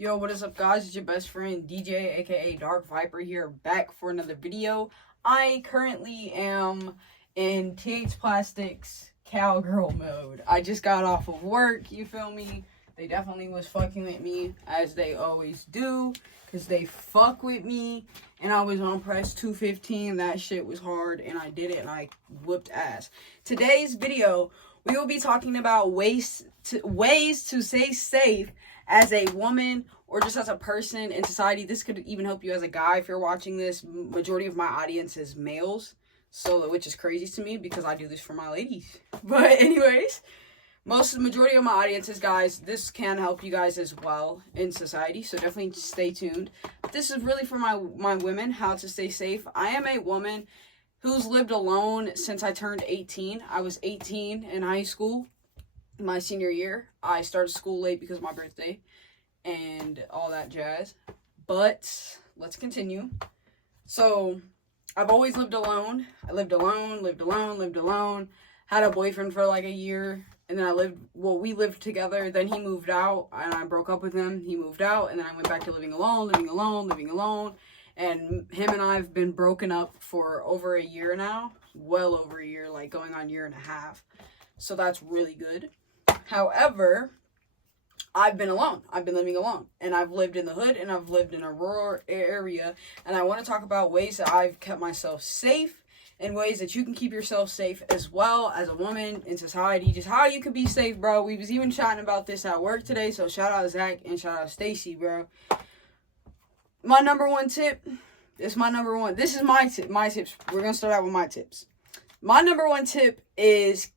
Yo, what is up, guys? It's your best friend DJ, aka Dark Viper, here, back for another video. I currently am in TH Plastics cowgirl mode. I just got off of work, you feel me? They definitely was fucking with me, as they always do, because they fuck with me. And I was on press 215. That shit was hard, and I did it, and I whooped ass. Today's video, we will be talking about ways to stay safe as a woman or just as a person in society. This could even help you as a guy if you're watching this. Majority of my audience is males, so which is crazy to me because I do this for my ladies. But anyways, majority of my audience is guys. This can help you guys as well in society, so definitely stay tuned. This is really for my women, how to stay safe. I am a woman who's lived alone since I turned 18. I was 18 in high school. My senior year, I started school late because of my birthday and all that jazz. But let's continue. So I've always lived alone. I lived alone. Had a boyfriend for like a year, and then we lived together. Then he moved out, and I broke up with him. He moved out, and then I went back to living alone. And him and I have been broken up for over a year now. Well over a year, like going on a year and a half. So that's really good. However, I've been alone. I've been living alone. And I've lived in the hood, and I've lived in a rural area. And I want to talk about ways that I've kept myself safe and ways that you can keep yourself safe as well as a woman in society. Just how you can be safe, bro. We was even chatting about this at work today. So shout out Zach and shout out Stacy, bro. My number one tip. This is my number one. This is my tip. My tips. We're going to start out with my tips. My number one tip is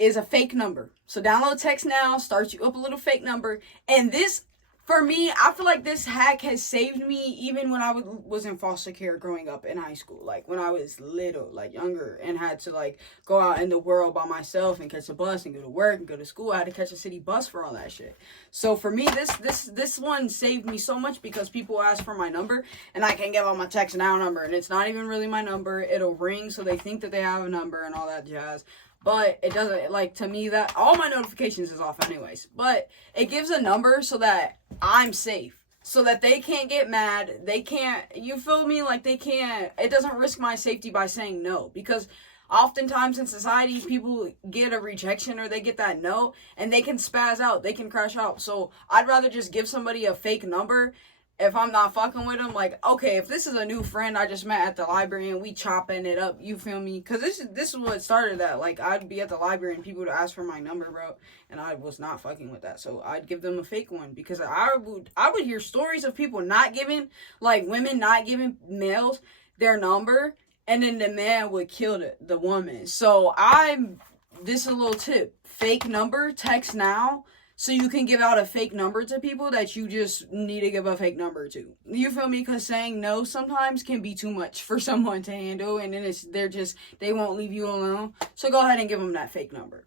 a fake number. So download Text Now, starts you up a little fake number. And this, for me, I feel like this hack has saved me even when I was in foster care growing up in high school. Like when I was little, like younger, and had to like go out in the world by myself and catch a bus and go to work and go to school. I had to catch a city bus for all that shit. So for me, this one saved me so much because people ask for my number and I can't give out my Text Now number. And it's not even really my number. It'll ring so they think that they have a number and all that jazz. But it doesn't, like, to me, that all my notifications is off anyways. But it gives a number so that I'm safe. So that they can't get mad. They can't, you feel me? Like, they can't, it doesn't risk my safety by saying no. Because oftentimes in society, people get a rejection or they get that no. And they can spaz out. They can crash out. So I'd rather just give somebody a fake number if I'm not fucking with them. Like, okay, if this is a new friend I just met at the library and we chopping it up, you feel me? Because this is what started that. Like, I'd be at the library and people would ask for my number, bro, and I was not fucking with that. So I'd give them a fake one because I would hear stories of people not giving, like women not giving males their number, and then the man would kill the woman. So this is a little tip. Fake number, Text Now. So you can give out a fake number to people that you just need to give a fake number to. You feel me? Because saying no sometimes can be too much for someone to handle. And then they won't leave you alone. So go ahead and give them that fake number.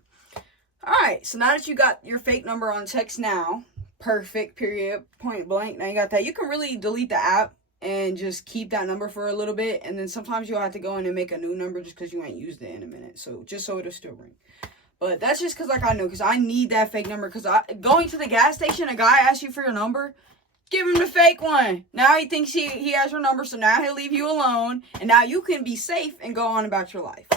Alright, so now that you got your fake number on Text Now, perfect, period, point blank. Now you got that. You can really delete the app and just keep that number for a little bit. And then sometimes you'll have to go in and make a new number just because you ain't used it in a minute. So just so it'll still ring. But that's just because, like, I know, because I need that fake number. Because going to the gas station, a guy asks you for your number, give him the fake one. Now he thinks he has your number, so now he'll leave you alone. And now you can be safe and go on about your life.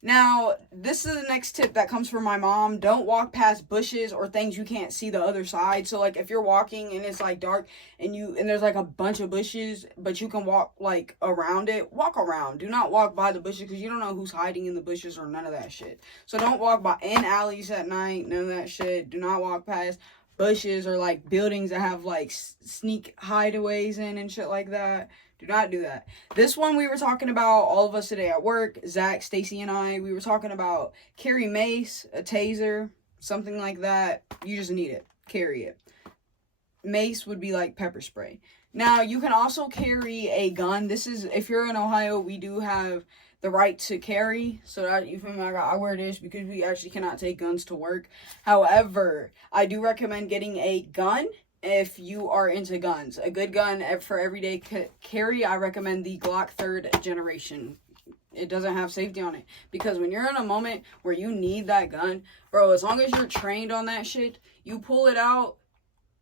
Now, this is the next tip that comes from my mom. Don't walk past bushes or things you can't see the other side. So, like, if you're walking and it's, like, dark and there's, like, a bunch of bushes, but you can walk, like, around it, walk around. Do not walk by the bushes because you don't know who's hiding in the bushes or none of that shit. So, don't walk in alleys at night, none of that shit. Do not walk past bushes or, like, buildings that have, like, sneak hideaways in and shit like that. Do not do that. This one we were talking about, all of us today at work, Zach, Stacy, and I, we were talking about carry mace, a taser, something like that. You just need it. Carry it. Mace would be like pepper spray. Now, you can also carry a gun. This is, if you're in Ohio, we do have the right to carry. So that, you feel me? I wear this because we actually cannot take guns to work. However, I do recommend getting a gun if you are into guns. A good gun for everyday carry, I recommend the Glock 3rd generation. It doesn't have safety on it. Because when you're in a moment where you need that gun, bro, as long as you're trained on that shit, you pull it out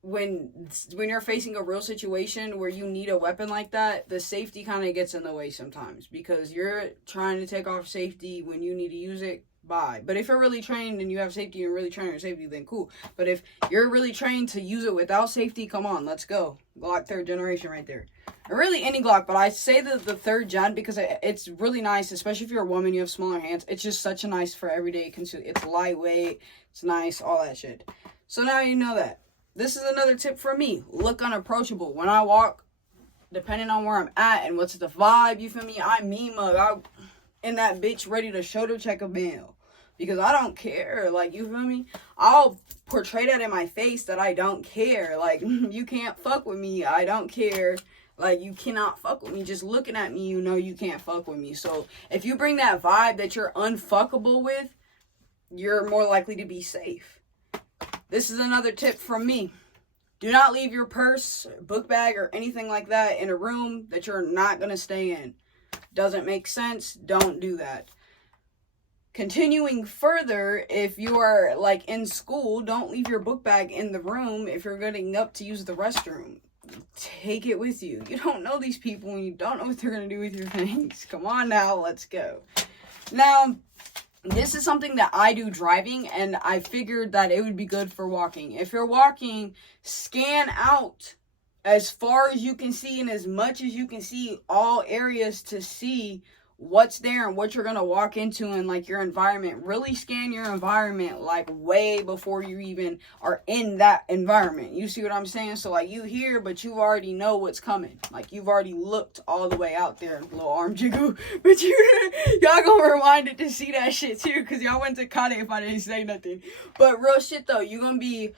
when you're facing a real situation where you need a weapon like that, the safety kind of gets in the way sometimes, because you're trying to take off safety when you need to use it. Bye. But if you're really trained and you have safety, you're really trained on safety, then cool. But if you're really trained to use it without safety, come on, let's go. Glock 3rd generation right there. Or really any Glock, but I say the 3rd gen because it's really nice, especially if you're a woman, you have smaller hands. It's just such a nice for everyday consume. It's lightweight, it's nice, all that shit. So now you know that. This is another tip from me. Look unapproachable. When I walk, depending on where I'm at and what's the vibe, you feel me? I'm mean mug. I'm in that bitch ready to shoulder check a male. Because I don't care, like, you feel me? I'll portray that in my face that I don't care. Like, you can't fuck with me, I don't care. Like, you cannot fuck with me. Just looking at me, you know you can't fuck with me. So, if you bring that vibe that you're unfuckable with, you're more likely to be safe. This is another tip from me. Do not leave your purse, book bag, or anything like that in a room that you're not going to stay in. Doesn't make sense, don't do that. Continuing further, if you are like in school, don't leave your book bag in the room if you're getting up to use the restroom. Take it with you. You don't know these people and you don't know what they're going to do with your things. Come on now, let's go. Now, this is something that I do driving, and I figured that it would be good for walking. If you're walking, scan out as far as you can see and as much as you can see, all areas to see what's there and what you're gonna walk into and like your environment. Really scan your environment like way before you even are in that environment. You see what I'm saying? So like you here, but you already know what's coming. Like you've already looked all the way out there. Little arm jiggle. But y'all gonna rewind it to see that shit too, because y'all went to cut it if I didn't say nothing. But real shit though, you're gonna be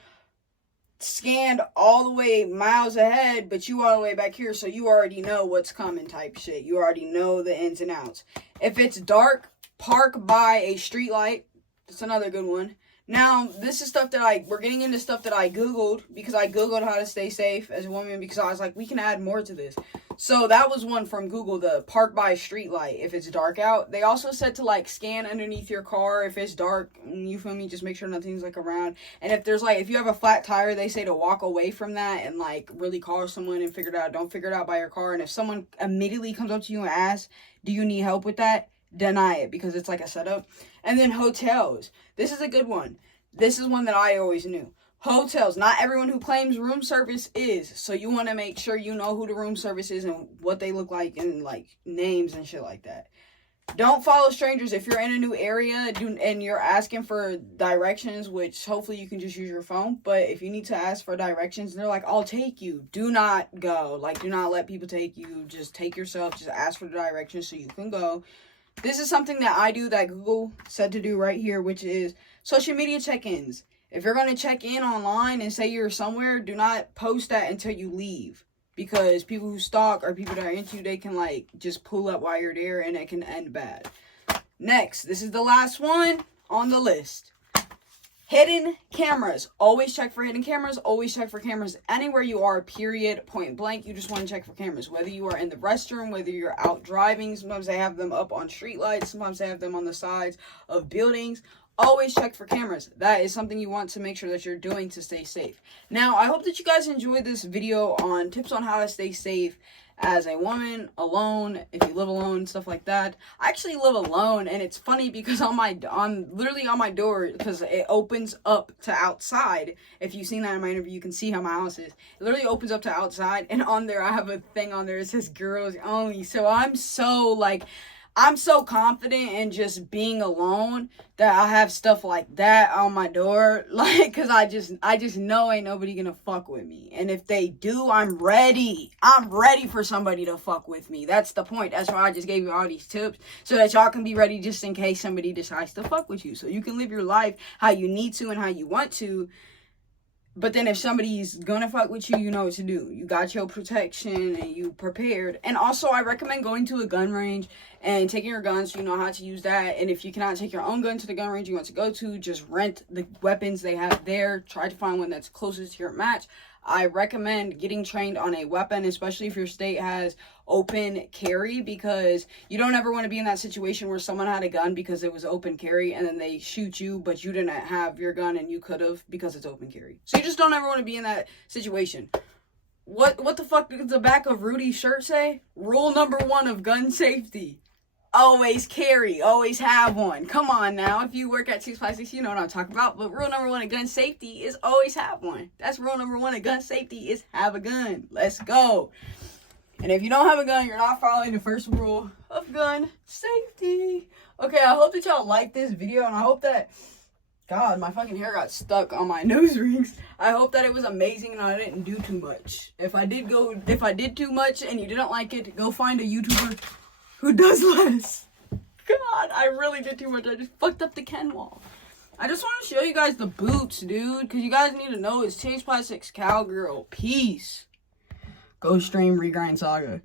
scanned all the way miles ahead, but you all the way back here, so you already know what's coming type shit. You already know the ins and outs. If it's dark, park by a street light. That's another good one. Now, this is stuff that we're getting into stuff that I Googled, because I Googled how to stay safe as a woman, because I was like, we can add more to this. So that was one from Google, the park by a street light if it's dark out. They also said to like scan underneath your car if it's dark, you feel me, just make sure nothing's like around. And if there's like, if you have a flat tire, they say to walk away from that and like really call someone and figure it out. Don't figure it out by your car. And if someone immediately comes up to you and asks, do you need help with that? Deny it, because it's like a setup. And then hotels. This is a good one. This is one that I always knew. Hotels. Not everyone who claims room service is. So you want to make sure you know who the room service is and what they look like and like names and shit like that. Don't follow strangers. If you're in a new area and you're asking for directions, which hopefully you can just use your phone. But if you need to ask for directions, they're like, I'll take you. Do not go. Like, do not let people take you. Just take yourself. Just ask for the directions so you can go. This is something that I do that Google said to do right here, which is social media check-ins. If you're going to check in online and say you're somewhere, do not post that until you leave. Because people who stalk or people that are into you, they can like just pull up while you're there and it can end bad. Next, this is the last one on the list. Hidden cameras. Always check for hidden cameras. Always check for cameras anywhere you are, period, point blank. You just want to check for cameras. Whether you are in the restroom, whether you're out driving. Sometimes they have them up on streetlights. Sometimes they have them on the sides of buildings. Always check for cameras. That is something you want to make sure that you're doing to stay safe. Now, I hope that you guys enjoyed this video on tips on how to stay safe as a woman, alone, if you live alone, stuff like that. I actually live alone, and it's funny because literally on my door, because it opens up to outside. If you've seen that in my interview, you can see how my house is. It literally opens up to outside, and on there, I have a thing on there that says girls only. So I'm so confident in just being alone that I have stuff like that on my door, like, cause I just know ain't nobody gonna fuck with me. And if they do, I'm ready for somebody to fuck with me. That's the point. That's why I just gave you all these tips, so that y'all can be ready just in case somebody decides to fuck with you. So you can live your life how you need to and how you want to. But then if somebody's gonna fuck with you, you know what to do. You got your protection and you prepared. And also, I recommend going to a gun range and taking your gun so you know how to use that. And if you cannot take your own gun to the gun range you want to go to, just rent the weapons they have there. Try to find one that's closest to your match. I recommend getting trained on a weapon, especially if your state has open carry, because you don't ever want to be in that situation where someone had a gun because it was open carry and then they shoot you, but you didn't have your gun and you could have because it's open carry. So you just don't ever want to be in that situation. What the fuck does the back of Rudy's shirt say? Rule number 1 of gun safety. Always carry. Always have one. Come on now. If you work at 656, you know what I'm talking about. But rule number 1 of gun safety is always have one. That's rule number 1 of gun safety is have a gun. Let's go. And if you don't have a gun, you're not following the first rule of gun safety. Okay, I hope that y'all like this video. And I hope that... God, my fucking hair got stuck on my nose rings. I hope that it was amazing and I didn't do too much. If I did too much and you didn't like it, go find a YouTuber who does less. God, I really did too much. I just fucked up the Ken wall. I just want to show you guys the boots, dude. Because you guys need to know it's Chase Plastics Cowgirl. Peace. Go stream Regrind Saga.